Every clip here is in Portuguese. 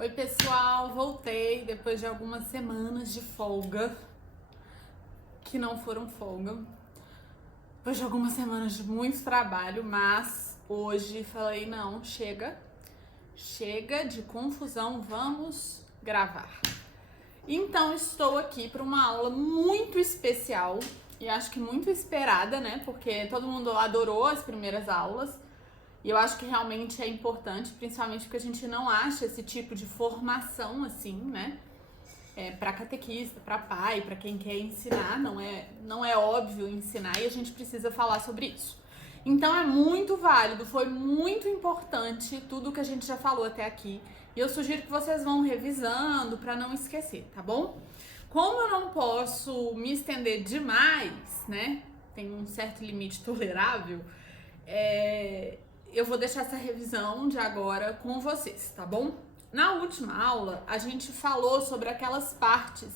Oi pessoal, voltei depois de algumas semanas de folga, que não foram folga, depois de algumas semanas de muito trabalho, mas hoje falei não, chega de confusão, vamos gravar. Então estou aqui para uma aula muito especial e acho que muito esperada, né? Porque todo mundo adorou as primeiras aulas. E eu acho que realmente é importante, principalmente porque a gente não acha esse tipo de formação assim, né? Para catequista, para pai, para quem quer ensinar, não é óbvio ensinar e a gente precisa falar sobre isso. Então é muito válido, foi muito importante tudo que a gente já falou até aqui. E eu sugiro que vocês vão revisando para não esquecer, tá bom? Como eu não posso me estender demais, né? Tem um certo limite tolerável, eu vou deixar essa revisão de agora com vocês, tá bom? Na última aula, a gente falou sobre aquelas partes,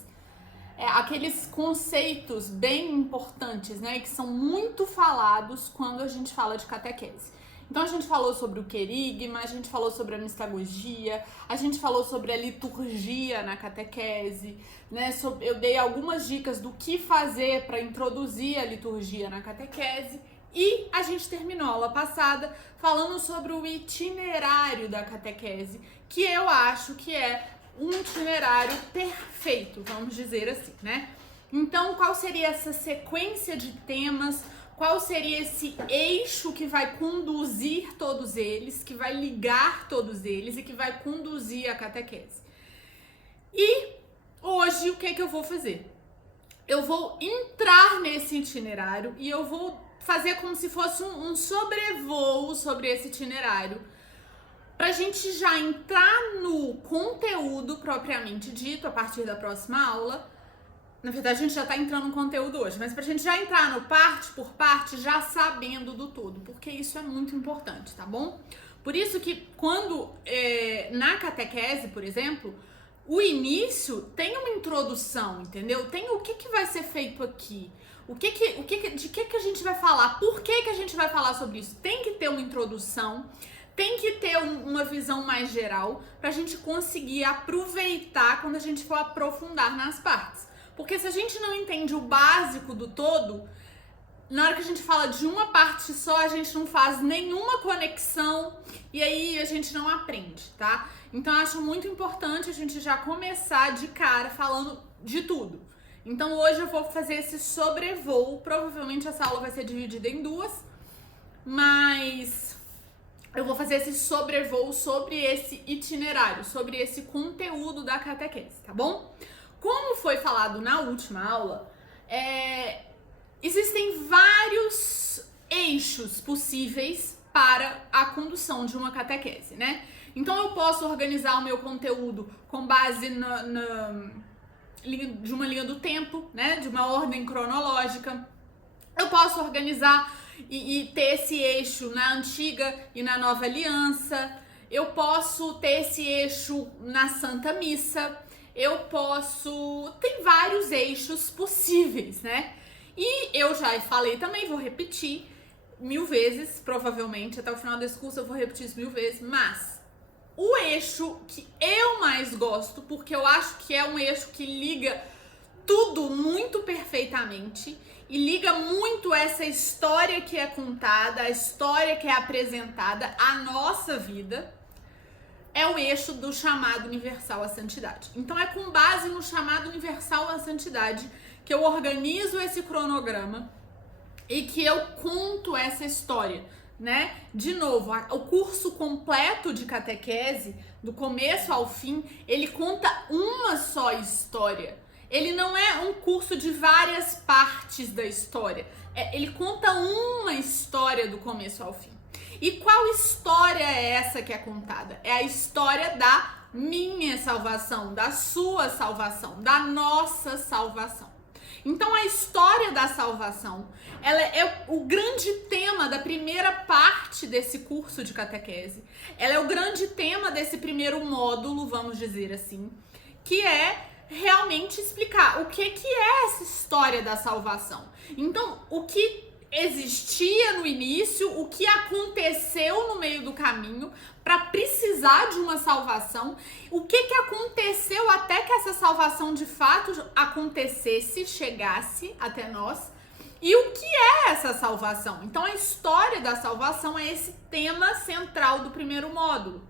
aqueles conceitos bem importantes, né? Que são muito falados quando a gente fala de catequese. Então, a gente falou sobre o querigma, a gente falou sobre a mistagogia, a gente falou sobre a liturgia na catequese, né? Eu dei algumas dicas do que fazer para introduzir a liturgia na catequese. E a gente terminou a aula passada falando sobre o itinerário da catequese, que eu acho que é um itinerário perfeito, vamos dizer assim, né? Então, qual seria essa sequência de temas? Qual seria esse eixo que vai conduzir todos eles, que vai ligar todos eles e que vai conduzir a catequese? E hoje, o que é que eu vou fazer? Eu vou entrar nesse itinerário e eu vou fazer como se fosse um sobrevoo sobre esse itinerário, pra gente já entrar no conteúdo propriamente dito a partir da próxima aula. Na verdade, a gente já tá entrando no conteúdo hoje, mas pra gente já entrar no parte por parte, já sabendo do todo, porque isso é muito importante, tá bom? Por isso que quando, na catequese, por exemplo, o início tem uma introdução, entendeu? Tem o que vai ser feito aqui, de que a gente vai falar, por que a gente vai falar sobre isso. Tem que ter uma introdução, tem que ter uma visão mais geral pra gente conseguir aproveitar quando a gente for aprofundar nas partes. Porque se a gente não entende o básico do todo, na hora que a gente fala de uma parte só, a gente não faz nenhuma conexão e aí a gente não aprende, tá? Então eu acho muito importante a gente já começar de cara falando de tudo. Então hoje eu vou fazer esse sobrevoo, provavelmente essa aula vai ser dividida em duas, mas eu vou fazer esse sobrevoo sobre esse itinerário, sobre esse conteúdo da catequese, tá bom? Como foi falado na última aula, existem vários eixos possíveis para a condução de uma catequese, né? Então eu posso organizar o meu conteúdo com base de uma linha do tempo, né? De uma ordem cronológica. Eu posso organizar e ter esse eixo na antiga e na nova aliança. Eu posso ter esse eixo na Santa Missa. Tem vários eixos possíveis, né? E eu já falei também, vou repetir 1000 vezes, provavelmente, até o final desse curso eu vou repetir isso 1000 vezes, mas o eixo que eu mais gosto, porque eu acho que é um eixo que liga tudo muito perfeitamente e liga muito essa história que é contada, a história que é apresentada, à nossa vida, é o eixo do chamado universal à santidade. Então é com base no chamado universal à santidade que eu organizo esse cronograma e que eu conto essa história, né? De novo, o curso completo de catequese, do começo ao fim, ele conta uma só história. Ele não é um curso de várias partes da história. Ele conta uma história do começo ao fim. E qual história é essa que é contada? É a história da minha salvação, da sua salvação, da nossa salvação. Então a história da salvação, ela é o grande tema da primeira parte desse curso de catequese. Ela é o grande tema desse primeiro módulo, vamos dizer assim, que é realmente explicar o que é essa história da salvação. Então, o que existia no início, o que aconteceu no meio do caminho para precisar de uma salvação, o que aconteceu até que essa salvação de fato acontecesse, chegasse até nós, e o que é essa salvação. Então a história da salvação é esse tema central do primeiro módulo.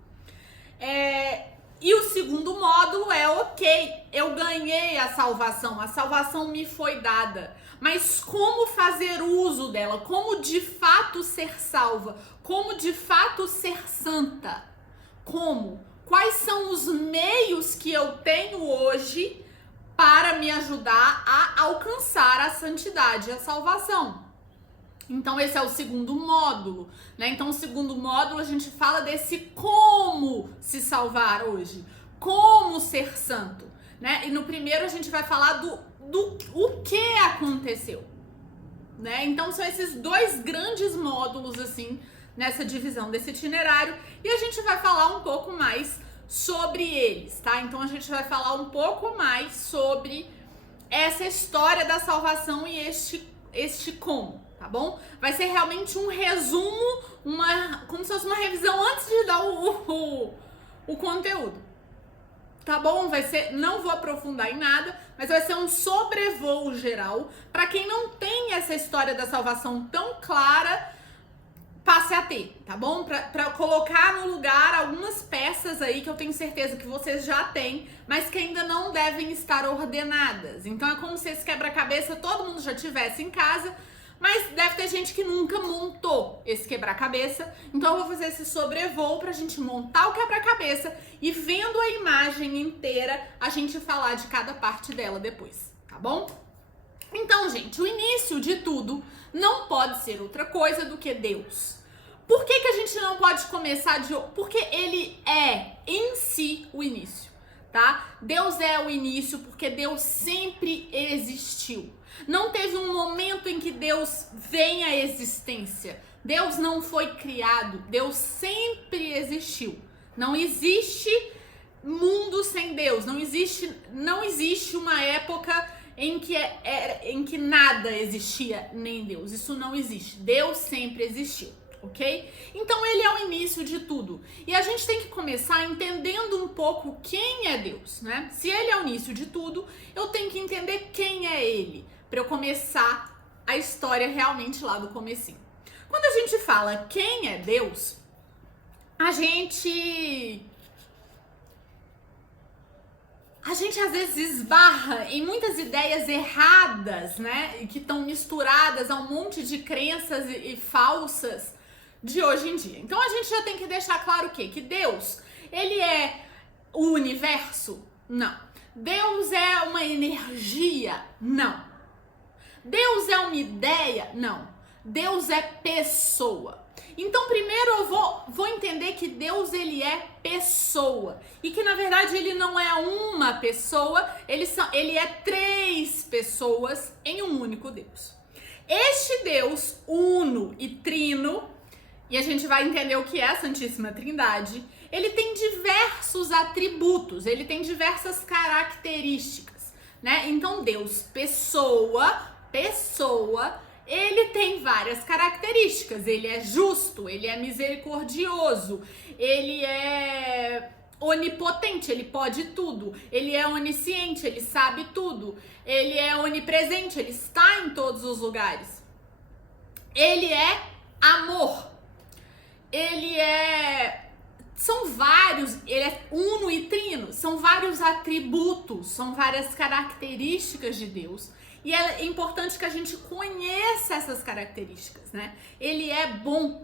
E o segundo módulo é, ok, eu ganhei a salvação me foi dada, mas como fazer uso dela? Como de fato ser salva? Como de fato ser santa? Como? Quais são os meios que eu tenho hoje para me ajudar a alcançar a santidade, a salvação? Então esse é o segundo módulo, né? Então o segundo módulo a gente fala desse como se salvar hoje, como ser santo, né? E no primeiro a gente vai falar do o que aconteceu, né? Então são esses dois grandes módulos assim nessa divisão desse itinerário e a gente vai falar um pouco mais sobre eles, tá? Então a gente vai falar um pouco mais sobre essa história da salvação e este como. Tá bom? Vai ser realmente um resumo, como se fosse uma revisão antes de dar o conteúdo. Tá bom? Vai ser, não vou aprofundar em nada, mas vai ser um sobrevoo geral. Para quem não tem essa história da salvação tão clara, passe a ter, tá bom? Pra colocar no lugar algumas peças aí que eu tenho certeza que vocês já têm, mas que ainda não devem estar ordenadas. Então é como se esse quebra-cabeça todo mundo já tivesse em casa, mas deve ter gente que nunca montou esse quebra-cabeça. Então eu vou fazer esse sobrevoo pra gente montar o quebra-cabeça e vendo a imagem inteira, a gente falar de cada parte dela depois, tá bom? Então, gente, o início de tudo não pode ser outra coisa do que Deus. Por que a gente não pode começar de... Porque ele é em si o início, tá? Deus é o início porque Deus sempre existiu. Não teve um momento em que Deus vem à existência. Deus não foi criado, Deus sempre existiu. Não existe mundo sem Deus, não existe uma época em que nada existia, nem Deus. Isso não existe. Deus sempre existiu, ok? Então ele é o início de tudo. E a gente tem que começar entendendo um pouco quem é Deus, né? Se ele é o início de tudo, eu tenho que entender quem é ele, para eu começar a história realmente lá do comecinho. Quando a gente fala quem é Deus, a gente às vezes esbarra em muitas ideias erradas, né? Que estão misturadas a um monte de crenças e falsas de hoje em dia. Então a gente já tem que deixar claro o quê? Que Deus, ele é o universo? Não. Deus é uma energia? Não. Deus é uma ideia? Não. Deus é pessoa. Então primeiro eu vou entender que Deus ele é pessoa e que na verdade ele não é uma pessoa, ele é três pessoas em um único Deus. Este Deus uno e trino, e a gente vai entender o que é a Santíssima Trindade, ele tem diversos atributos, ele tem diversas características, né? Então Deus pessoa, ele tem várias características. Ele é justo, ele é misericordioso, ele é onipotente, ele pode tudo, ele é onisciente, ele sabe tudo, ele é onipresente, ele está em todos os lugares. Ele é amor, ele é uno e trino, são vários atributos, são várias características de Deus. E é importante que a gente conheça essas características, né? Ele é bom.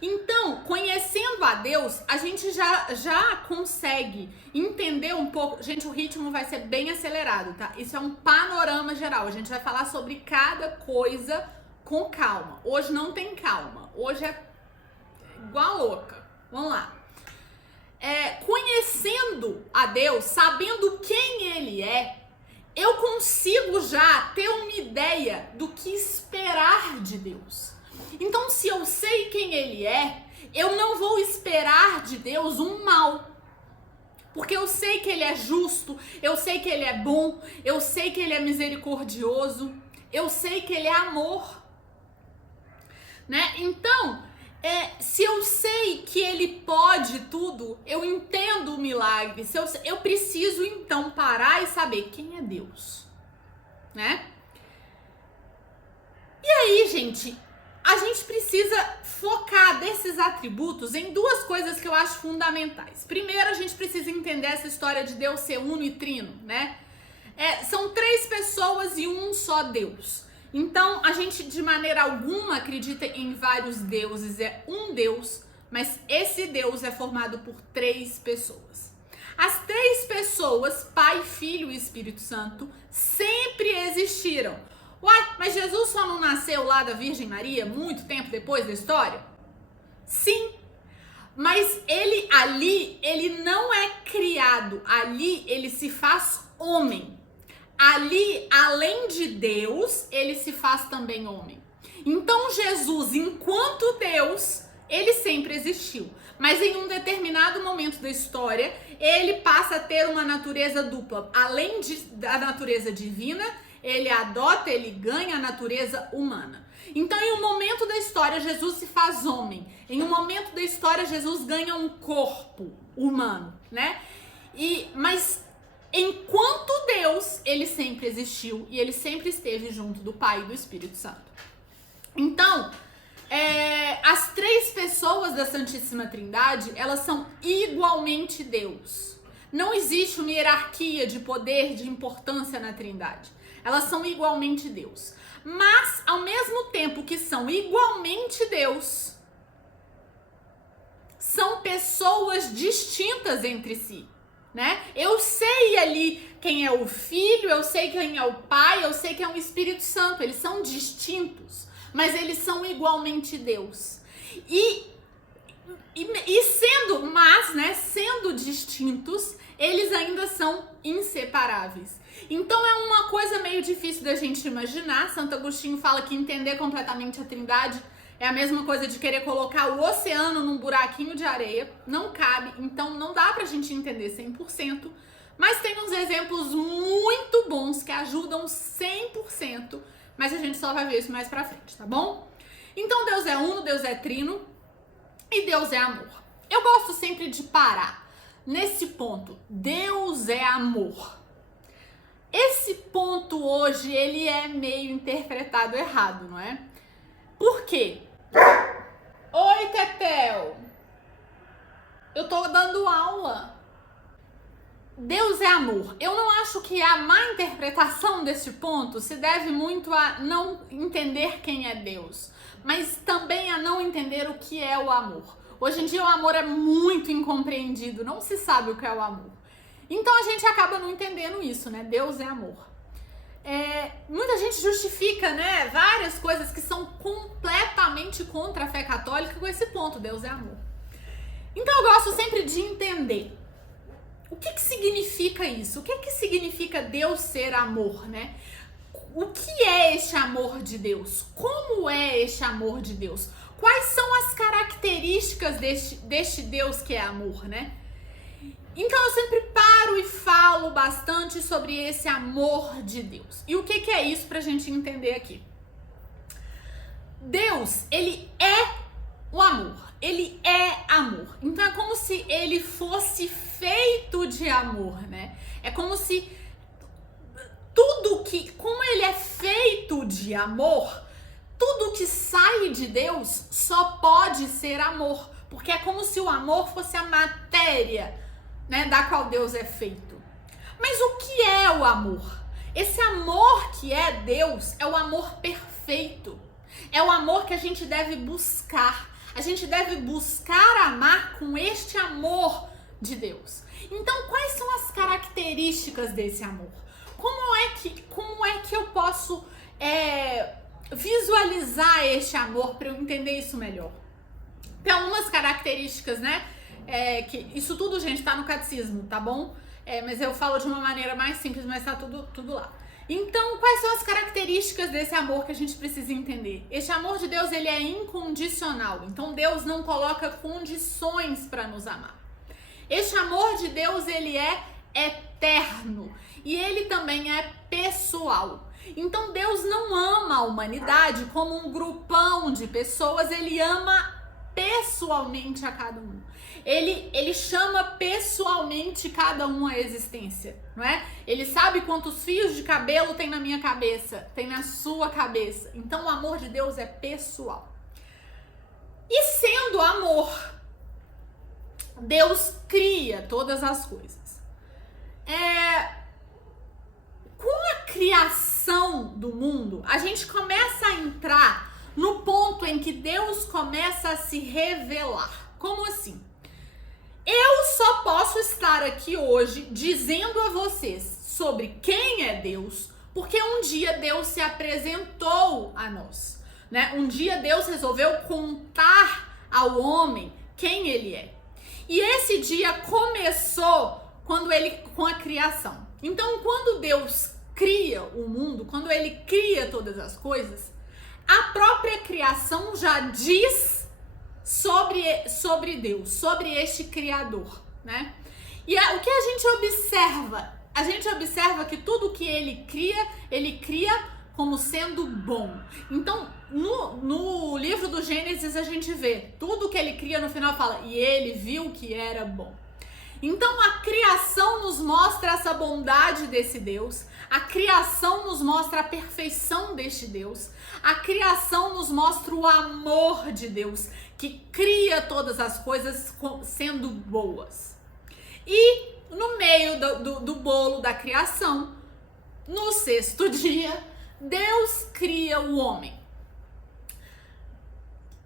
Então, conhecendo a Deus, a gente já consegue entender um pouco. Gente, o ritmo vai ser bem acelerado, tá? Isso é um panorama geral. A gente vai falar sobre cada coisa com calma. Hoje não tem calma. Hoje é igual louca. Vamos lá. Conhecendo a Deus, sabendo quem Ele é, eu consigo já ter uma ideia do que esperar de Deus. Então, se eu sei quem Ele é, eu não vou esperar de Deus um mal. Porque eu sei que Ele é justo, eu sei que Ele é bom, eu sei que Ele é misericordioso, eu sei que Ele é amor. né? Então, se eu sei que ele pode tudo, eu entendo o milagre. Eu preciso então parar e saber quem é Deus, né? E aí, gente, a gente precisa focar desses atributos em duas coisas que eu acho fundamentais. Primeiro, a gente precisa entender essa história de Deus ser uno e trino, né? São 3 pessoas e um só Deus. Então, a gente de maneira alguma acredita em vários deuses, é um Deus, mas esse Deus é formado por 3 pessoas. As 3 pessoas, Pai, Filho e Espírito Santo, sempre existiram. Uai, mas Jesus só não nasceu lá da Virgem Maria muito tempo depois da história? Sim, mas ele não é criado, ali ele se faz homem. Ali, além de Deus, ele se faz também homem. Então Jesus, enquanto Deus, ele sempre existiu. Mas em um determinado momento da história, ele passa a ter uma natureza dupla. Além da natureza divina, ele adota, ele ganha a natureza humana. Então, em um momento da história, Jesus se faz homem. Em um momento da história, Jesus ganha um corpo humano, né? Mas enquanto Deus, ele sempre existiu e ele sempre esteve junto do Pai e do Espírito Santo. Então, as 3 pessoas da Santíssima Trindade, elas são igualmente Deus. Não existe uma hierarquia de poder, de importância na Trindade. Elas são igualmente Deus. Mas, ao mesmo tempo que são igualmente Deus, são pessoas distintas entre si, né? Eu sei ali quem é o Filho, eu sei quem é o Pai, eu sei quem é o Espírito Santo. Eles são distintos, mas eles são igualmente Deus. Sendo distintos, eles ainda são inseparáveis. Então é uma coisa meio difícil da gente imaginar. Santo Agostinho fala que entender completamente a Trindade é a mesma coisa de querer colocar o oceano num buraquinho de areia. Não cabe, então não dá pra gente entender 100%. Mas tem uns exemplos muito bons que ajudam 100%. Mas a gente só vai ver isso mais pra frente, tá bom? Então Deus é uno, Deus é trino e Deus é amor. Eu gosto sempre de parar nesse ponto. Deus é amor. Esse ponto hoje, ele é meio interpretado errado, não é? Por quê? Oi, Tetel. Eu tô dando aula. Deus é amor. Eu não acho que a má interpretação desse ponto se deve muito a não entender quem é Deus, mas também a não entender o que é o amor. Hoje em dia o amor é muito incompreendido, não se sabe o que é o amor. Então a gente acaba não entendendo isso, né? Deus é amor. Muita gente justifica, né, várias coisas que são completamente contra a fé católica com esse ponto, Deus é amor. Então eu gosto sempre de entender o que significa isso, o que significa Deus ser amor, né? O que é este amor de Deus? Como é este amor de Deus? Quais são as características deste Deus que é amor, né? Então eu sempre paro e falo bastante sobre esse amor de Deus. E o que é isso pra gente entender aqui? Deus, ele é o amor. Ele é amor. Então é como se ele fosse feito de amor, né? É como se como ele é feito de amor, tudo que sai de Deus só pode ser amor. Porque é como se o amor fosse a matéria, né, da qual Deus é feito. Mas o que é o amor? Esse amor que é Deus é o amor perfeito. É o amor que a gente deve buscar. A gente deve buscar amar com este amor de Deus. Então, quais são as características desse amor? Como é que eu posso visualizar este amor para eu entender isso melhor? Tem algumas características, né? Que isso tudo, gente, tá no catecismo, tá bom? Mas eu falo de uma maneira mais simples, mas tá tudo lá. Então, quais são as características desse amor que a gente precisa entender? Este amor de Deus, ele é incondicional. Então, Deus não coloca condições para nos amar. Este amor de Deus, ele é eterno. E ele também é pessoal. Então Deus não ama a humanidade como um grupão de pessoas, ele ama pessoalmente a cada um. Ele chama pessoalmente cada um à existência, não é? Ele sabe quantos fios de cabelo tem na minha cabeça, tem na sua cabeça. Então o amor de Deus é pessoal. E sendo amor, Deus cria todas as coisas. Com a criação do mundo, a gente começa a entrar no ponto em que Deus começa a se revelar. Como assim? Eu só posso estar aqui hoje dizendo a vocês sobre quem é Deus, porque um dia Deus se apresentou a nós, né? Um dia Deus resolveu contar ao homem quem ele é. E esse dia começou com a criação. Então, quando Deus cria o mundo, quando ele cria todas as coisas, a própria criação já diz sobre Deus, sobre este Criador, né? E o que a gente observa? A gente observa que tudo que ele cria como sendo bom. Então, no livro do Gênesis, a gente vê tudo que ele cria, no final fala, e ele viu que era bom. Então, a criação nos mostra essa bondade desse Deus, a criação nos mostra a perfeição deste Deus, a criação nos mostra o amor de Deus, que cria todas as coisas sendo boas. E no meio do bolo da criação, no sexto dia, Deus cria o homem.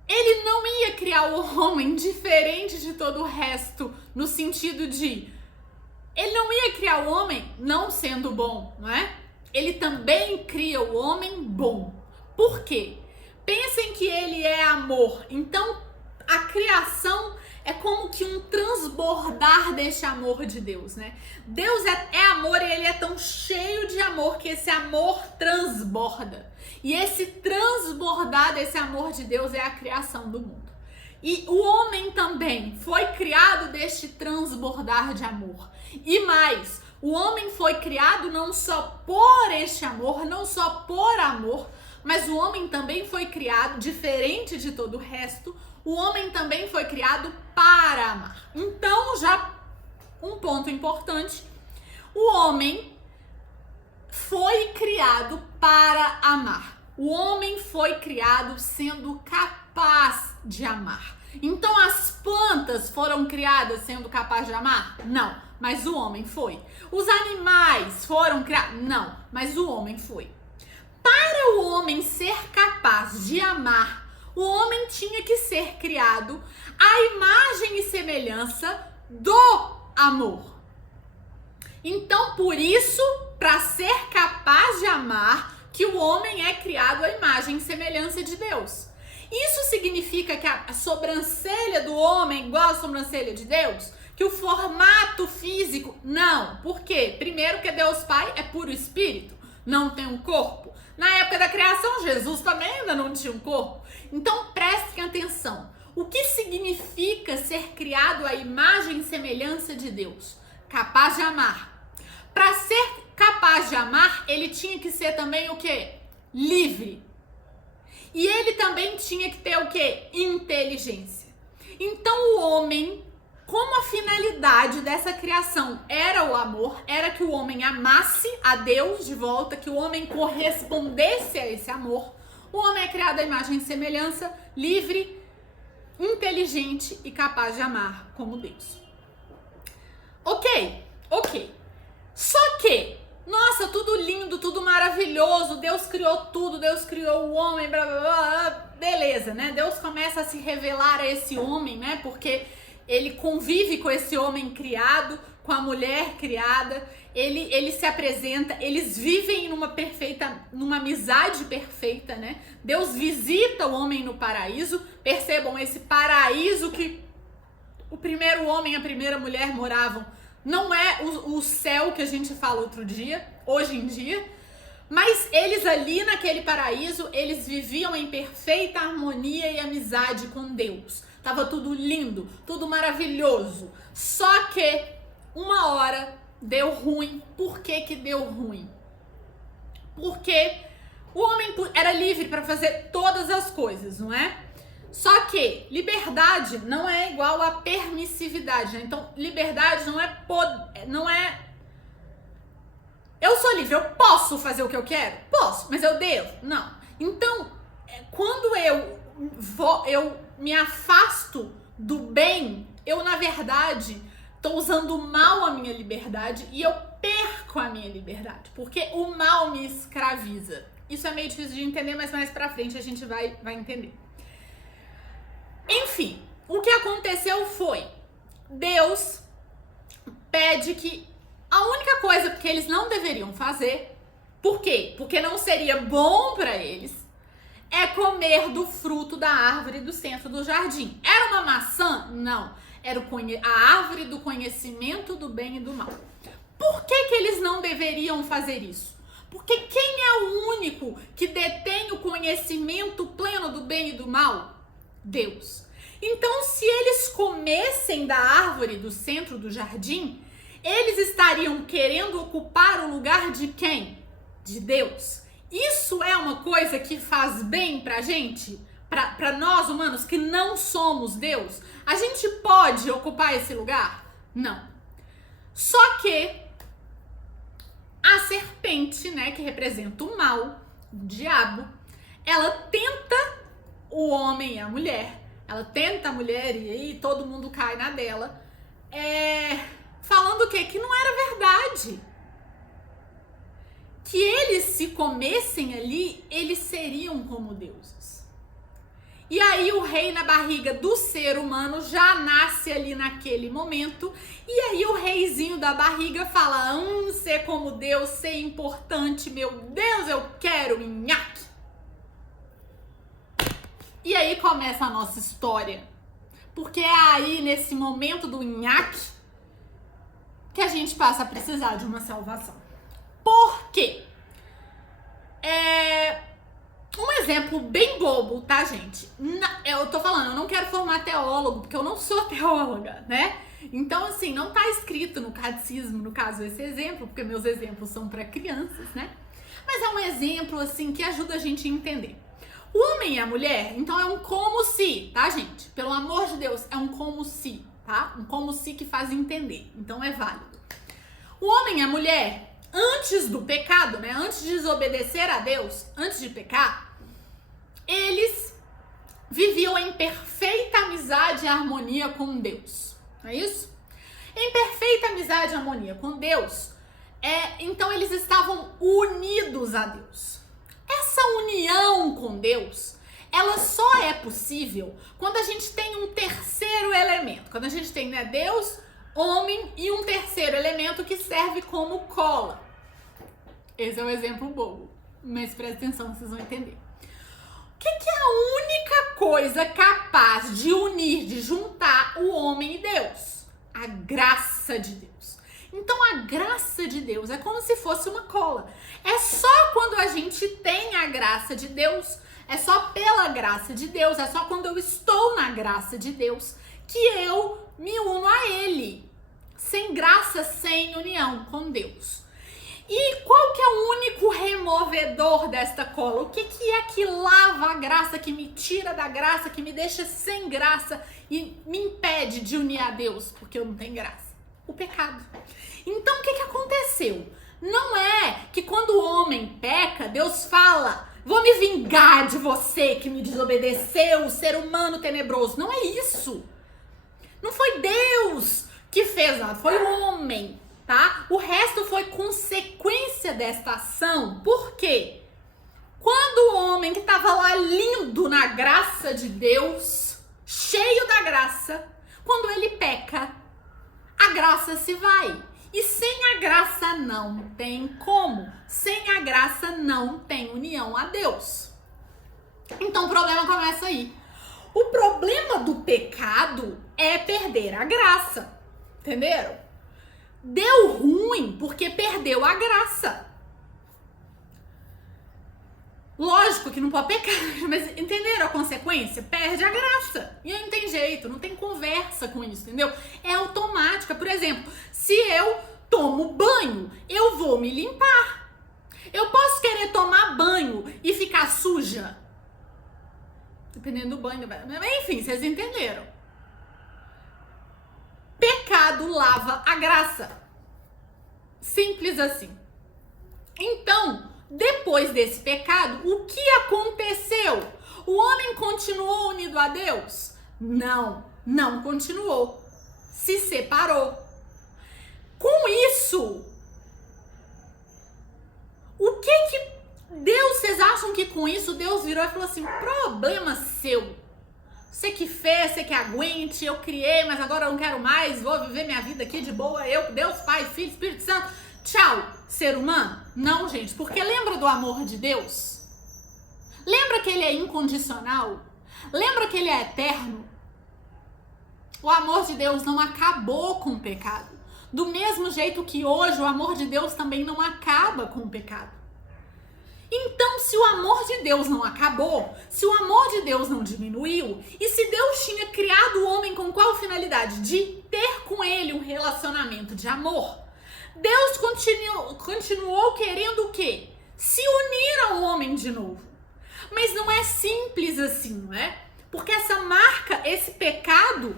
Ele não ia criar o homem diferente de todo o resto, no sentido de, ele não ia criar o homem não sendo bom, não é? Ele também cria o homem bom. Por quê? Pensem que ele é amor, então a criação é como que um transbordar deste amor de Deus, né? Deus é amor e ele é tão cheio de amor que esse amor transborda. E esse transbordar desse amor de Deus é a criação do mundo. E o homem também foi criado deste transbordar de amor. E mais, o homem foi criado não só por este amor, não só por amor, mas o homem também foi criado, diferente de todo o resto, o homem também foi criado para amar. Então, já um ponto importante, o homem foi criado para amar. O homem foi criado sendo capaz de amar. Então, as plantas foram criadas sendo capazes de amar? Não, mas o homem foi. Os animais foram criados? Não, mas o homem foi. Para o homem ser capaz de amar, o homem tinha que ser criado à imagem e semelhança do amor. Então, por isso, para ser capaz de amar, que o homem é criado à imagem e semelhança de Deus. Isso significa que a sobrancelha do homem é igual à sobrancelha de Deus? Que o formato físico? Não. Por quê? Primeiro que Deus Pai é puro espírito, não tem um corpo. Na época da criação, Jesus também ainda não tinha um corpo. Então, prestem atenção. O que significa ser criado à imagem e semelhança de Deus? Capaz de amar. Para ser capaz de amar, ele tinha que ser também o quê? Livre. E ele também tinha que ter o quê? Inteligência. Então, o homem, como a finalidade dessa criação era o amor, era que o homem amasse a Deus de volta, que o homem correspondesse a esse amor, o homem é criado à imagem e semelhança, livre, inteligente e capaz de amar como Deus. Ok. Só que, nossa, tudo lindo, tudo maravilhoso, Deus criou tudo, Deus criou o homem, blá, blá, blá, beleza, né? Deus começa a se revelar a esse homem, né? Porque ele convive com esse homem criado, com a mulher criada, ele se apresenta, eles vivem numa amizade perfeita, né? Deus visita o homem no paraíso, percebam, esse paraíso que o primeiro homem e a primeira mulher moravam, não é o céu que a gente fala hoje em dia, mas eles ali naquele paraíso, eles viviam em perfeita harmonia e amizade com Deus. Tava tudo lindo, tudo maravilhoso. Só que uma hora deu ruim. Por que que deu ruim? porque o homem era livre para fazer todas as coisas, não é? Só que liberdade não é igual a permissividade, né? Então, liberdade não é eu sou livre, eu posso fazer o que eu quero? Posso, mas eu devo? Não. Então, quando eu me afasto do bem, eu, na verdade, tô usando mal a minha liberdade e eu perco a minha liberdade, porque o mal me escraviza. Isso é meio difícil de entender, mas mais pra frente a gente vai entender. Enfim, o que aconteceu foi, Deus pede que a única coisa que eles não deveriam fazer, por quê? Porque não seria bom pra eles, é comer do fruto da árvore do centro do jardim. Era uma maçã? Não. Era a árvore do conhecimento do bem e do mal. Por que eles não deveriam fazer isso? Porque quem é o único que detém o conhecimento pleno do bem e do mal? Deus. Então, se eles comessem da árvore do centro do jardim, eles estariam querendo ocupar o lugar de quem? De Deus. Isso é uma coisa que faz bem pra gente? Pra nós humanos que não somos Deus? A gente pode ocupar esse lugar? Não. Só que a serpente, né, que representa o mal, o diabo, ela tenta o homem e a mulher. Ela tenta a mulher e aí todo mundo cai na dela. Falando o quê? Que não era verdade. Que eles, se comessem ali, eles seriam como deuses. E aí o rei na barriga do ser humano já nasce ali naquele momento. E aí o reizinho da barriga fala, ser como Deus, ser importante, meu Deus, eu quero nhaque. E aí começa a nossa história. Porque é aí, nesse momento do nhaque, que a gente passa a precisar de uma salvação. Por quê? Um exemplo bem bobo, tá, gente? Eu tô falando, eu não quero formar teólogo, porque eu não sou teóloga, né? Então, assim, não tá escrito no catecismo, no caso, esse exemplo, porque meus exemplos são para crianças, né? Mas é um exemplo, assim, que ajuda a gente a entender. O homem e a mulher, então é um como se, tá, gente? Pelo amor de Deus, é um como se, tá? Um como se que faz entender, então é válido. O homem e a mulher, antes do pecado, né? Antes de desobedecer a Deus, antes de pecar, eles viviam em perfeita amizade e harmonia com Deus. Não é isso? Em perfeita amizade e harmonia com Deus, então eles estavam unidos a Deus. Essa união com Deus, ela só é possível quando a gente tem um terceiro elemento. Quando a gente tem, né, Deus, homem e um terceiro elemento que serve como cola. Esse é um exemplo bobo, mas presta atenção, vocês vão entender. O que é a única coisa capaz de unir, de juntar o homem e Deus? A graça de Deus. Então a graça de Deus é como se fosse uma cola. É só quando a gente tem a graça de Deus, é só pela graça de Deus, é só quando eu estou na graça de Deus que eu me uno a Ele. Sem graça, sem união com Deus. E qual que é o único removedor desta cola? O que é que lava a graça, que me tira da graça, que me deixa sem graça e me impede de unir a Deus, porque eu não tenho graça? O pecado. Então, o que aconteceu? Não é que quando o homem peca, Deus fala, vou me vingar de você que me desobedeceu, ser humano tenebroso. Não é isso. Não foi Deus que fez nada, foi o homem, tá? O resto foi consequência desta ação. Por quê? Quando o homem que estava lá lindo na graça de Deus, cheio da graça, quando ele peca, a graça se vai. E sem a graça não tem como. Sem a graça não tem união a Deus. Então o problema começa aí. O problema do pecado é perder a graça. Entenderam? Deu ruim porque perdeu a graça. Lógico que não pode pecar, mas entenderam a consequência? Perde a graça. E aí não tem jeito, não tem conversa com isso, entendeu? É automática. Por exemplo, se eu tomo banho, eu vou me limpar. Eu posso querer tomar banho e ficar suja? Dependendo do banho. Enfim, vocês entenderam. Pecado lava a graça. Simples assim. Então, depois desse pecado, o que aconteceu? O homem continuou unido a Deus? Não continuou. Se separou. Com isso, o que Deus, vocês acham que com isso Deus virou e falou assim, problema seu. Você que fez, você que aguente, eu criei, mas agora eu não quero mais, vou viver minha vida aqui de boa, eu, Deus, Pai, Filho, Espírito Santo, tchau, ser humano? Não, gente, porque lembra do amor de Deus? Lembra que ele é incondicional? Lembra que ele é eterno? O amor de Deus não acabou com o pecado. Do mesmo jeito que hoje o amor de Deus também não acaba com o pecado. Então, se o amor de Deus não acabou, se o amor de Deus não diminuiu, e se Deus tinha criado o homem com qual finalidade? De ter com ele um relacionamento de amor. Deus continuou querendo o quê? Se unir ao homem de novo. Mas não é simples assim, não é? Porque essa marca, esse pecado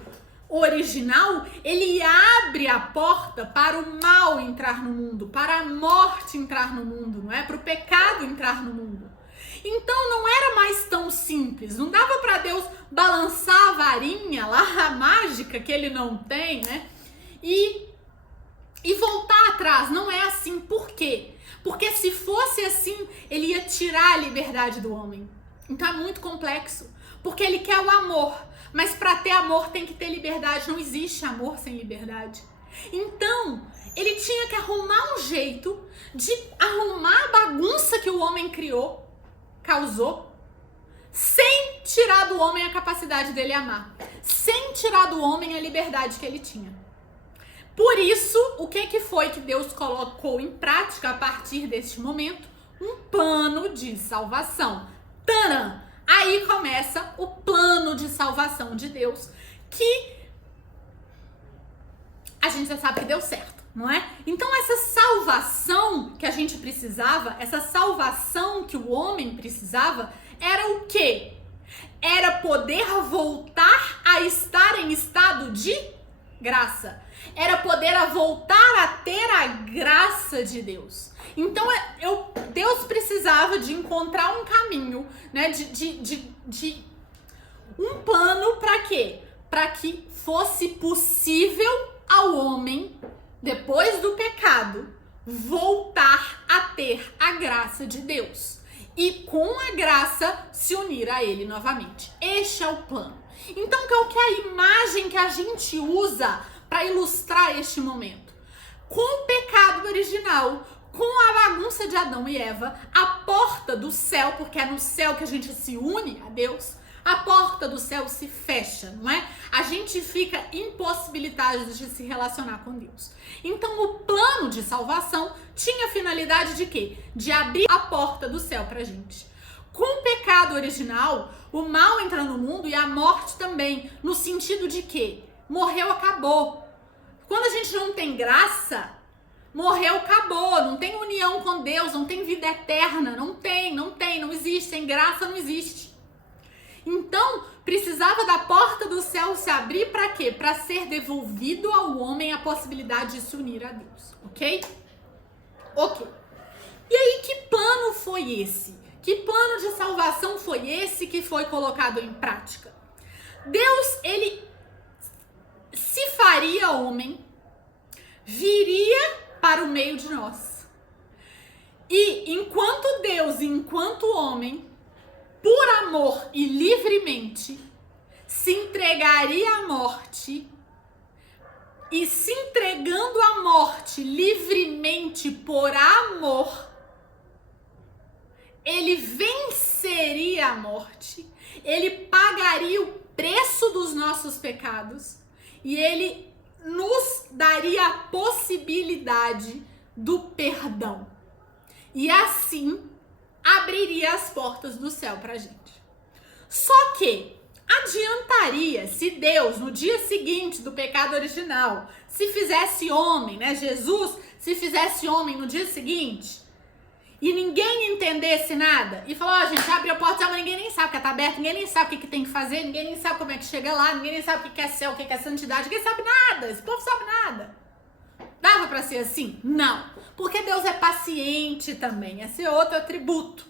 original, ele abre a porta para o mal entrar no mundo, para a morte entrar no mundo, não é? Para o pecado entrar no mundo. Então não era mais tão simples, não dava para Deus balançar a varinha lá, a mágica que ele não tem, né? E voltar atrás, não é assim. Por quê? Porque se fosse assim, ele ia tirar a liberdade do homem. Então é muito complexo, porque ele quer o amor. Mas para ter amor tem que ter liberdade. Não existe amor sem liberdade. Então, ele tinha que arrumar um jeito de arrumar a bagunça que o homem causou, sem tirar do homem a capacidade dele amar. Sem tirar do homem a liberdade que ele tinha. Por isso, o que foi que Deus colocou em prática a partir deste momento? Um plano de salvação. Tadã! Aí começa o plano de salvação de Deus, que a gente já sabe que deu certo, não é? Então essa salvação que a gente precisava, essa salvação que o homem precisava, era o quê? Era poder voltar a estar em estado de graça. Era poder voltar a ter a graça de Deus. Então, Deus precisava de encontrar um caminho, né? De um plano para quê? Para que fosse possível ao homem, depois do pecado, voltar a ter a graça de Deus. E com a graça se unir a ele novamente. Este é o plano. Então, qual que é a imagem que a gente usa para ilustrar este momento? Com o pecado original, com a bagunça de Adão e Eva, a porta do céu, porque é no céu que a gente se une a Deus, a porta do céu se fecha, não é? A gente fica impossibilitado de se relacionar com Deus. Então, o plano de salvação tinha a finalidade de quê? De abrir a porta do céu pra gente. Com o pecado original, o mal entra no mundo e a morte também, no sentido de que morreu, acabou. Quando a gente não tem graça, morreu, acabou, não tem união com Deus, não tem vida eterna, não existe, sem graça não existe. Então, precisava da porta do céu se abrir para quê? Para ser devolvido ao homem a possibilidade de se unir a Deus, ok? Ok. E aí, que plano foi esse? Que plano de salvação foi esse que foi colocado em prática? Deus, ele se faria homem, viria para o meio de nós. E enquanto Deus, enquanto homem, por amor e livremente, se entregaria à morte, e se entregando à morte livremente por amor, ele venceria a morte, ele pagaria o preço dos nossos pecados e ele nos daria a possibilidade do perdão. E assim abriria as portas do céu pra gente. Só que adiantaria se Deus, no dia seguinte do pecado original, se fizesse homem, né? Jesus se fizesse homem no dia seguinte, e ninguém entendesse nada, e falou, gente, abre a porta, mas ninguém nem sabe que tá aberto, ninguém nem sabe o que tem que fazer, ninguém nem sabe como é que chega lá, ninguém nem sabe o que é céu, o que é santidade, ninguém sabe nada, esse povo sabe nada. Dava pra ser assim? Não. Porque Deus é paciente também, esse é outro atributo.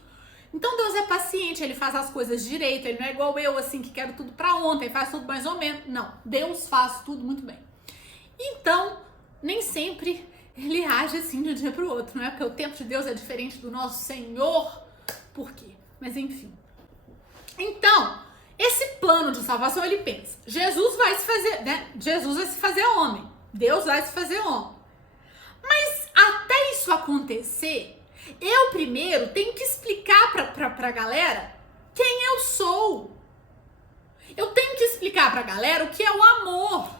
Então Deus é paciente, ele faz as coisas direito, ele não é igual eu, assim, que quero tudo pra ontem, faz tudo mais ou menos. Não, Deus faz tudo muito bem. Então, nem sempre ele age assim de um dia pro outro, não é? Porque o tempo de Deus é diferente do nosso Senhor. Por quê? Mas enfim. Então, esse plano de salvação, ele pensa, Jesus vai se fazer, né? Jesus vai se fazer homem. Deus vai se fazer homem. Mas até isso acontecer, eu primeiro tenho que explicar pra galera quem eu sou. Eu tenho que explicar pra galera o que é o amor,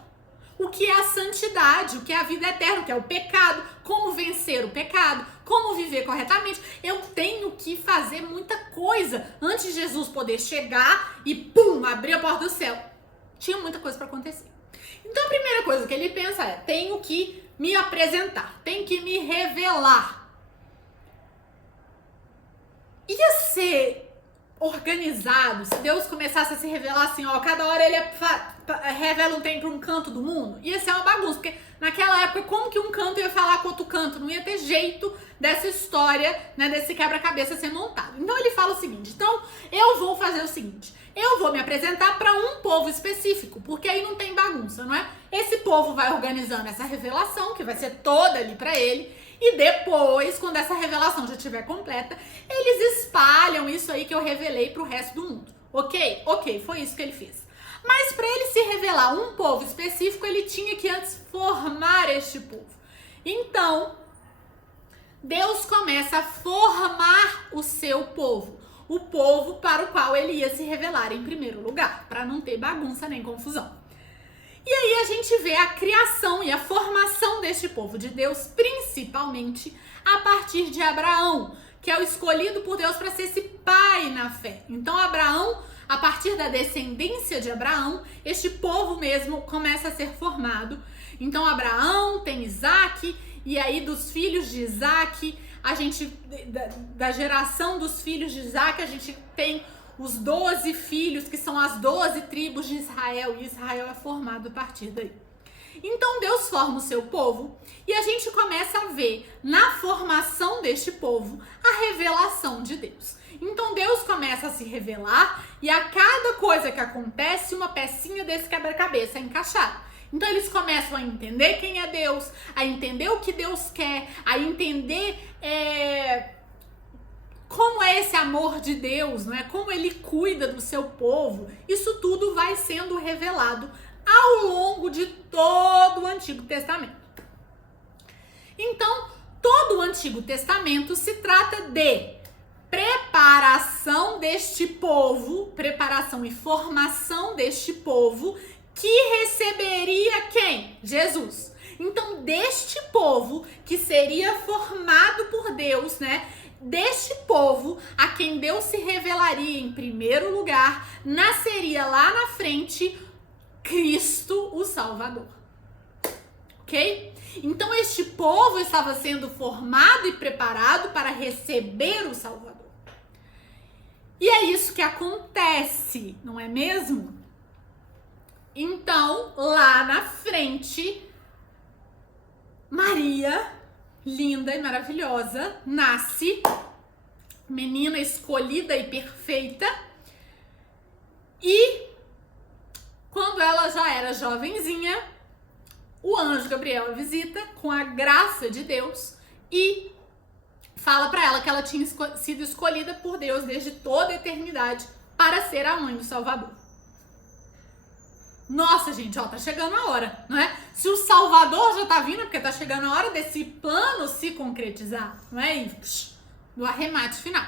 o que é a santidade, o que é a vida eterna, o que é o pecado, como vencer o pecado, como viver corretamente. Eu tenho que fazer muita coisa antes de Jesus poder chegar e pum, abrir a porta do céu. Tinha muita coisa pra acontecer. Então a primeira coisa que ele pensa é, tenho que me apresentar, tenho que me revelar. Ia ser organizado se Deus começasse a se revelar assim, ó, cada hora ele revela um trem pra um canto do mundo, ia ser uma bagunça, porque naquela época como que um canto ia falar com outro canto? Não ia ter jeito dessa história, né, desse quebra-cabeça ser montado. Então ele fala o seguinte, então eu vou fazer o seguinte, eu vou me apresentar para um povo específico, porque aí não tem bagunça, não é? Esse povo vai organizando essa revelação, que vai ser toda ali para ele, e depois, quando essa revelação já estiver completa, eles espalham isso aí que eu revelei pro resto do mundo. Ok? Ok, foi isso que ele fez. Mas para ele se revelar um povo específico, ele tinha que antes formar este povo. Então, Deus começa a formar o seu povo. O povo para o qual ele ia se revelar em primeiro lugar, para não ter bagunça nem confusão. E aí a gente vê a criação e a formação deste povo de Deus, principalmente a partir de Abraão, que é o escolhido por Deus para ser esse pai na fé. Então Abraão, a partir da descendência de Abraão, este povo mesmo começa a ser formado. Então Abraão tem Isaac, e aí dos filhos de Isaac, a gente, da geração dos filhos de Isaac, a gente tem os 12 filhos, que são as 12 tribos de Israel, e Israel é formado a partir daí. Então Deus forma o seu povo, e a gente começa a ver na formação deste povo a revelação de Deus. Então Deus começa a se revelar, e a cada coisa que acontece, uma pecinha desse quebra-cabeça é encaixada. Então eles começam a entender quem é Deus, a entender o que Deus quer, a entender como é esse amor de Deus, não é? Como ele cuida do seu povo. Isso tudo vai sendo revelado ao longo de todo o Antigo Testamento. Então, todo o Antigo Testamento se trata de preparação deste povo, preparação e formação deste povo que receberia quem? Jesus. Então, deste povo que seria formado por Deus, né? Deste povo a quem Deus se revelaria em primeiro lugar, nasceria lá na frente Cristo, o Salvador. Ok? Então, este povo estava sendo formado e preparado para receber o Salvador. E é isso que acontece, não é mesmo? Então, lá na frente, Maria, linda e maravilhosa, nasce, menina escolhida e perfeita, e quando ela já era jovenzinha, o anjo Gabriel a visita com a graça de Deus e fala para ela que ela tinha sido escolhida por Deus desde toda a eternidade para ser a mãe do Salvador. Nossa, gente, ó, tá chegando a hora, não é? Se o Salvador já tá vindo, é porque tá chegando a hora desse plano se concretizar, não é? E do arremate final.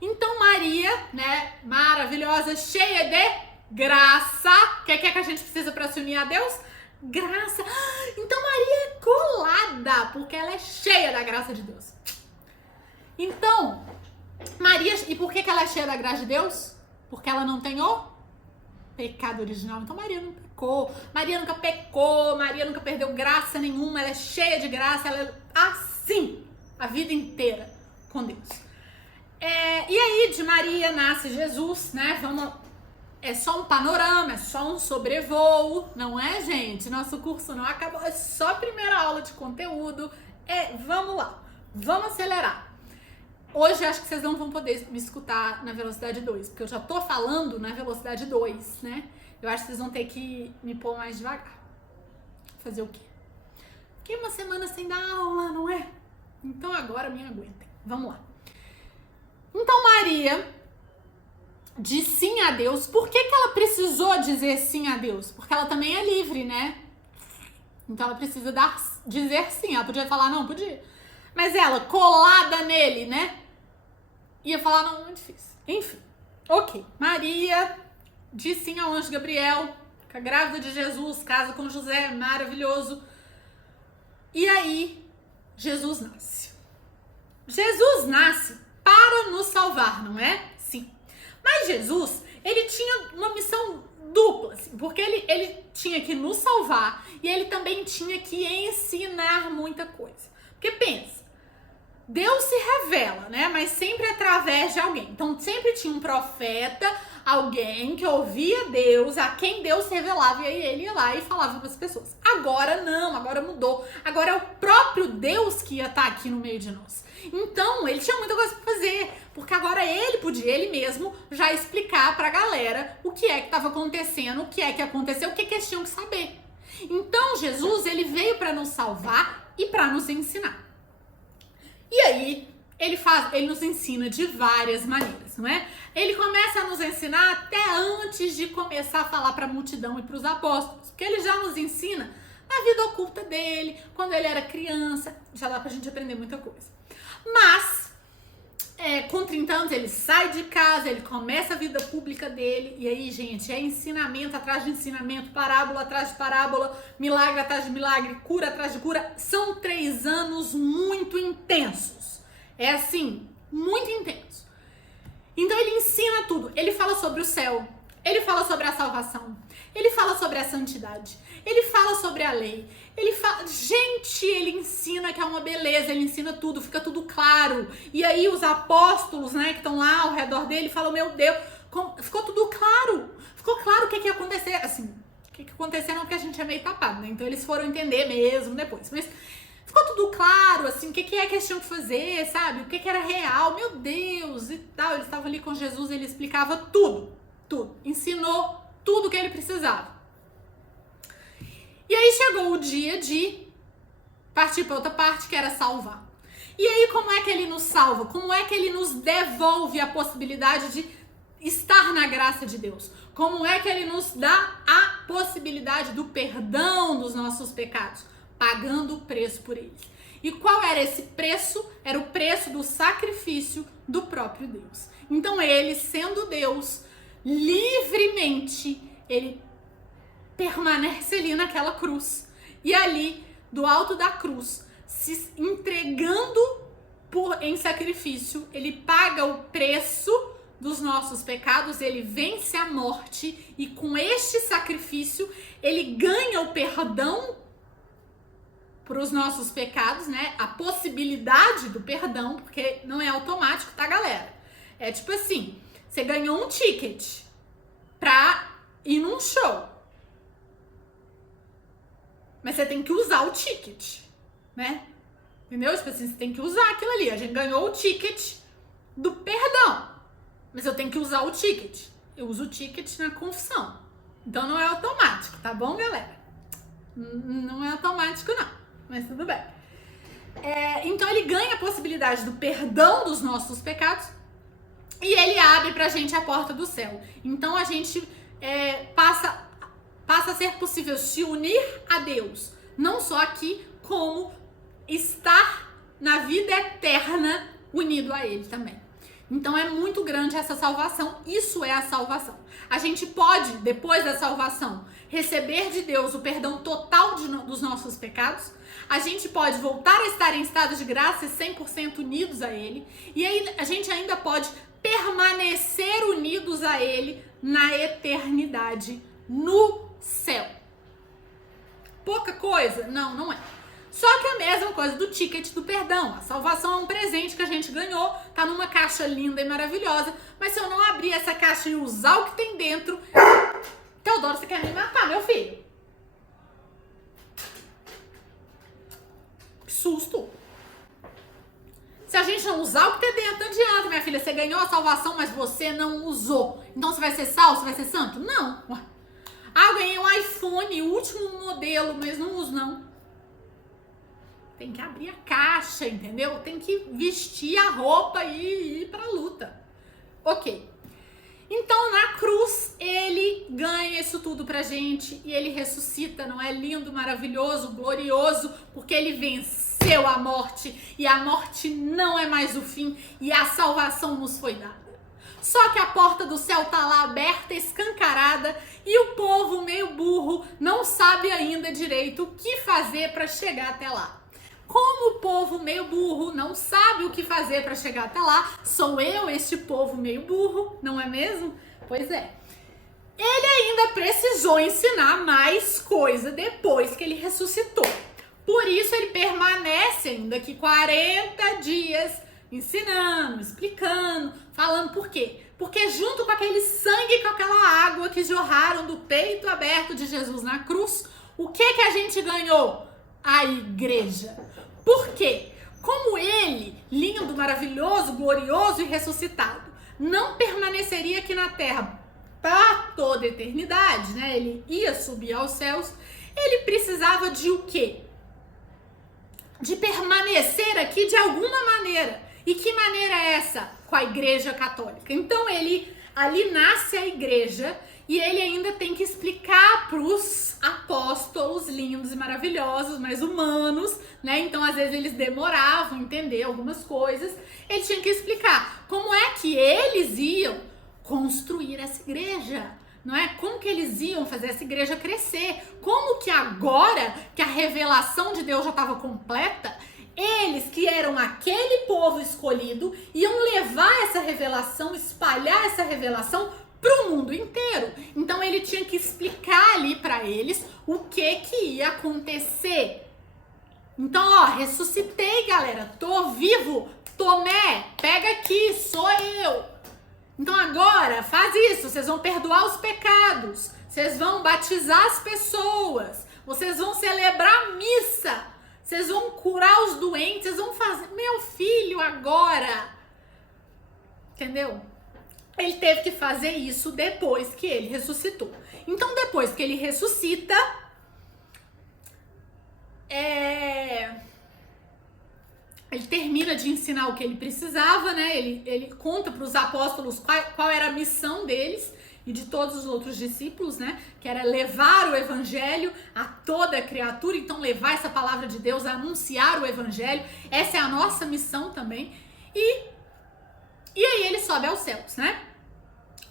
Então, Maria, né, maravilhosa, cheia de graça. O que é que a gente precisa para se unir a Deus? Graça. Então, Maria é colada, porque ela é cheia da graça de Deus. Então, Maria, e por que ela é cheia da graça de Deus? Porque ela não tem o pecado original. Então Maria não pecou, Maria nunca pecou, Maria nunca perdeu graça nenhuma, ela é cheia de graça, ela é assim a vida inteira, com Deus. E aí de Maria nasce Jesus, né? É só um panorama, é só um sobrevoo, não é, gente? Nosso curso não acabou, é só a primeira aula de conteúdo. Vamos lá, vamos acelerar. Hoje acho que vocês não vão poder me escutar na velocidade 2, porque eu já tô falando na velocidade 2, né? Eu acho que vocês vão ter que me pôr mais devagar. Fazer o quê? Fiquei uma semana sem dar aula, não é? Então agora me aguentem. Vamos lá. Então Maria diz sim a Deus. Por que ela precisou dizer sim a Deus? Porque ela também é livre, né? Então ela precisa dizer sim. Ela podia falar não, podia. Mas ela, colada nele, né? Ia falar não, muito difícil. Enfim, ok. Maria diz sim ao anjo Gabriel, fica grávida de Jesus, casa com José, maravilhoso. E aí, Jesus nasce. Jesus nasce para nos salvar, não é? Sim. Mas Jesus, ele tinha uma missão dupla, assim, porque ele tinha que nos salvar e ele também tinha que ensinar muita coisa. Porque pensa, Deus se revela, né? Mas sempre através de alguém. Então sempre tinha um profeta, alguém que ouvia Deus, a quem Deus se revelava, e aí ele ia lá e falava para as pessoas. Agora não, agora mudou. Agora é o próprio Deus que ia estar aqui no meio de nós. Então ele tinha muita coisa para fazer, porque agora ele podia, ele mesmo, já explicar para a galera o que é que estava acontecendo, o que é que aconteceu, o que eles tinham que saber. Então Jesus, ele veio para nos salvar e para nos ensinar. E aí, ele nos ensina de várias maneiras, não é? Ele começa a nos ensinar até antes de começar a falar para a multidão e para os apóstolos, porque ele já nos ensina na vida oculta dele, quando ele era criança, já dá pra gente aprender muita coisa. Mas, com 30 anos, ele sai de casa, ele começa a vida pública dele, e aí, gente, é ensinamento atrás de ensinamento, parábola atrás de parábola, milagre atrás de milagre, cura atrás de cura. São 3 anos muito intensos. É assim, muito intenso. Então ele ensina tudo. Ele fala sobre o céu, ele fala sobre a salvação, ele fala sobre a santidade, ele fala sobre a lei, ele fala... Gente, ele ensina que é uma beleza, ele ensina tudo, fica tudo claro. E aí os apóstolos, né, que estão lá ao redor dele, falam, meu Deus, ficou tudo claro. Ficou claro o que ia acontecer, assim, o que ia acontecer não, porque a gente é meio tapado, né, então eles foram entender mesmo depois, mas ficou tudo claro, assim, o que é que eles tinham que fazer, sabe, o que era real, meu Deus, e tal. Eles estavam ali com Jesus, ele explicava tudo, ensinou tudo o que ele precisava. E aí chegou o dia de partir para outra parte, que era salvar. E aí como é que ele nos salva? Como é que ele nos devolve a possibilidade de estar na graça de Deus? Como é que ele nos dá a possibilidade do perdão dos nossos pecados? Pagando o preço por eles. E qual era esse preço? Era o preço do sacrifício do próprio Deus. Então ele, sendo Deus, livremente, ele permanece ali naquela cruz. E ali, do alto da cruz, se entregando em sacrifício, ele paga o preço dos nossos pecados, ele vence a morte e com este sacrifício, ele ganha o perdão para os nossos pecados, né? A possibilidade do perdão, porque não é automático, tá, galera? É tipo assim, você ganhou um ticket pra ir num show, mas você tem que usar o ticket, né? Entendeu? Tipo assim, você tem que usar aquilo ali. A gente ganhou o ticket do perdão, mas eu tenho que usar o ticket. Eu uso o ticket na confissão. Então não é automático, tá bom, galera? Não é automático, não. Mas tudo bem. Então ele ganha a possibilidade do perdão dos nossos pecados e ele abre pra gente a porta do céu. Então a gente passa a ser possível se unir a Deus, não só aqui, como estar na vida eterna unido a Ele também. Então é muito grande essa salvação, isso é a salvação. A gente pode, depois da salvação, receber de Deus o perdão total dos nossos pecados, a gente pode voltar a estar em estado de graça e 100% unidos a Ele, e aí a gente ainda pode permanecer unidos a Ele na eternidade, no céu. Pouca coisa? Não, não é. Só que a mesma coisa do ticket do perdão. A salvação é um presente que a gente ganhou, tá numa caixa linda e maravilhosa, mas se eu não abrir essa caixa e usar o que tem dentro... Teodoro, você quer me matar, meu filho? Que susto! Se a gente não usar o que tem dentro, não adianta, minha filha. Você ganhou a salvação, mas você não usou. Então você vai ser salvo, você vai ser santo? Não. Ah, eu ganhei um iPhone, o último modelo, mas não uso, não. Tem que abrir a caixa, entendeu? Tem que vestir a roupa e ir pra luta. Ok. Então, na cruz, ele ganha isso tudo pra gente e ele ressuscita, não é lindo, maravilhoso, glorioso, porque ele venceu a morte e a morte não é mais o fim e a salvação nos foi dada. Só que a porta do céu tá lá aberta, escancarada e o povo meio burro não sabe ainda direito o que fazer para chegar até lá. Como o povo meio burro não sabe o que fazer para chegar até lá, sou eu este povo meio burro, não é mesmo? Pois é. Ele ainda precisou ensinar mais coisa depois que ele ressuscitou. Por isso ele permanece ainda aqui 40 dias ensinando, explicando, falando por quê? Porque junto com aquele sangue, com aquela água que jorraram do peito aberto de Jesus na cruz, o que a gente ganhou? A igreja. Por quê? Como ele, lindo, maravilhoso, glorioso e ressuscitado, não permaneceria aqui na terra para toda a eternidade, né? Ele ia subir aos céus, ele precisava de o quê? De permanecer aqui de alguma maneira. E que maneira é essa? Com a igreja católica. Então ali nasce a igreja e ele ainda tem que explicar para os apóstolos lindos e maravilhosos, mas humanos, né? Então às vezes eles demoravam a entender algumas coisas. Ele tinha que explicar como é que eles iam construir essa igreja, não é? Como que eles iam fazer essa igreja crescer? Como que agora que a revelação de Deus já estava completa, eles que eram aquele povo escolhido iam levar essa revelação, espalhar essa revelação para o mundo inteiro. Então ele tinha que explicar ali para eles o que ia acontecer. Então, ó, ressuscitei, galera, tô vivo, Tomé, pega aqui, sou eu. Então agora faz isso, vocês vão perdoar os pecados, vocês vão batizar as pessoas, vocês vão celebrar a missa, vocês vão curar os doentes, vocês vão fazer, meu filho, agora, entendeu? Ele teve que fazer isso depois que ele ressuscitou. Então depois que ele ressuscita, ele termina de ensinar o que ele precisava, né? Ele conta para os apóstolos qual era a missão deles e de todos os outros discípulos, né? Que era levar o evangelho a toda a criatura. Então levar essa palavra de Deus, anunciar o evangelho. Essa é a nossa missão também. E aí ele sobe aos céus, né?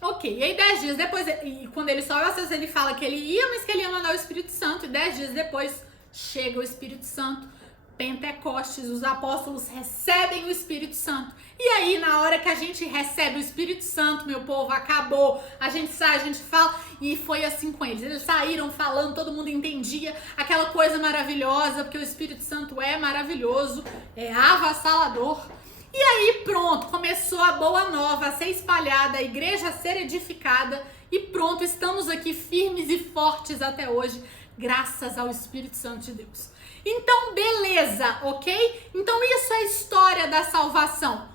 Ok, e aí 10 dias depois, e quando ele sobe aos céus, ele fala que ele ia, mas que ele ia mandar o Espírito Santo. E 10 dias depois chega o Espírito Santo. Pentecostes, os apóstolos recebem o Espírito Santo. E aí, na hora que a gente recebe o Espírito Santo, meu povo, acabou. A gente sai, a gente fala. E foi assim com eles. Eles saíram falando, todo mundo entendia aquela coisa maravilhosa, porque o Espírito Santo é maravilhoso, é avassalador. E aí, pronto, começou a boa nova a ser espalhada, a igreja a ser edificada. E pronto, estamos aqui firmes e fortes até hoje, graças ao Espírito Santo de Deus. Então, beleza, ok? Então, isso é a história da salvação,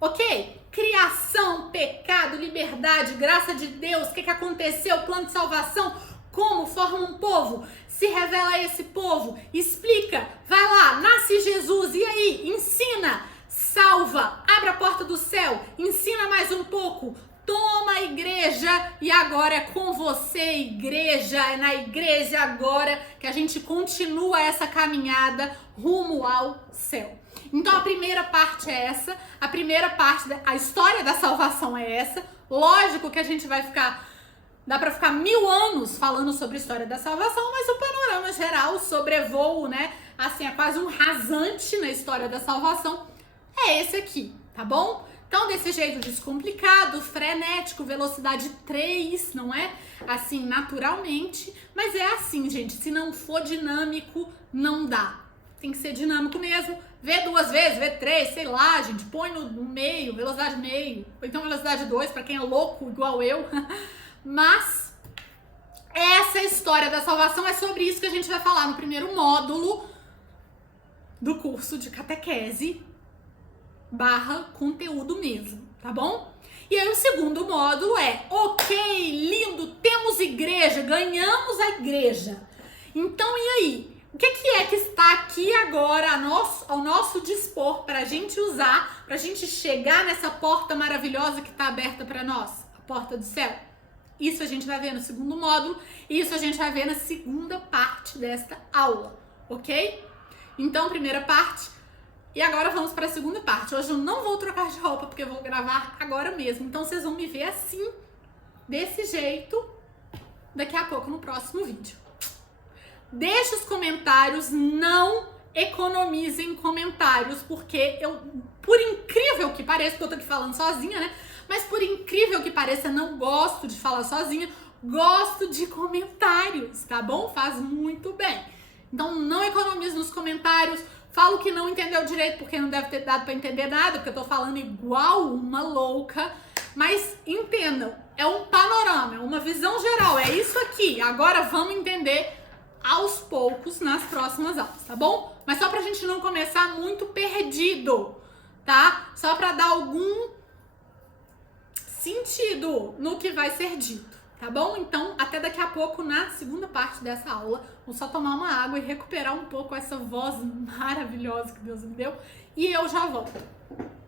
ok? Criação, pecado, liberdade, graça de Deus, o que aconteceu, plano de salvação, como forma um povo, se revela a esse povo, explica, vai lá, nasce Jesus, e aí, ensina, salva, abre a porta do céu, ensina mais um pouco, toma a igreja e agora é com você, igreja, é na igreja agora que a gente continua essa caminhada rumo ao céu. Então a primeira parte é essa, a primeira parte, a história da salvação é essa. Lógico que a gente vai ficar, dá pra ficar 1000 anos falando sobre a história da salvação, mas o panorama geral, o sobrevoo, né, assim, é quase um rasante na história da salvação, é esse aqui, tá bom? Então, desse jeito descomplicado, frenético, velocidade 3, não é? Assim, naturalmente. Mas é assim, gente, se não for dinâmico, não dá. tem que ser dinâmico mesmo. Vê 2 vezes, vê 3, sei lá, gente, põe no meio, velocidade meio, ou então velocidade 2, pra quem é louco igual eu. Mas essa história da salvação é sobre isso que a gente vai falar no primeiro módulo do curso de catequese / conteúdo mesmo, tá bom? E aí o segundo módulo é, ok, lindo, temos igreja, ganhamos a igreja. Então e aí? O que é que está aqui agora ao nosso dispor para a gente usar, para a gente chegar nessa porta maravilhosa que está aberta para nós, a porta do céu? Isso a gente vai ver no segundo módulo e isso a gente vai ver na segunda parte desta aula, ok? Então, primeira parte, e agora vamos para a segunda parte. Hoje eu não vou trocar de roupa porque eu vou gravar agora mesmo, então vocês vão me ver assim, desse jeito, daqui a pouco no próximo vídeo. Deixe os comentários, não economizem comentários, porque eu, por incrível que pareça, que eu tô aqui falando sozinha, né? Mas por incrível que pareça, não gosto de falar sozinha, gosto de comentários, tá bom? Faz muito bem. Então não economize nos comentários, falo que não entendeu direito, porque não deve ter dado pra entender nada, porque eu tô falando igual uma louca, mas entendam, é um panorama, é uma visão geral, é isso aqui. Agora vamos entender aos poucos nas próximas aulas, tá bom? Mas só pra gente não começar muito perdido, tá? Só pra dar algum sentido no que vai ser dito, tá bom? Então, até daqui a pouco na segunda parte dessa aula. Vou só tomar uma água e recuperar um pouco essa voz maravilhosa que Deus me deu. E eu já volto.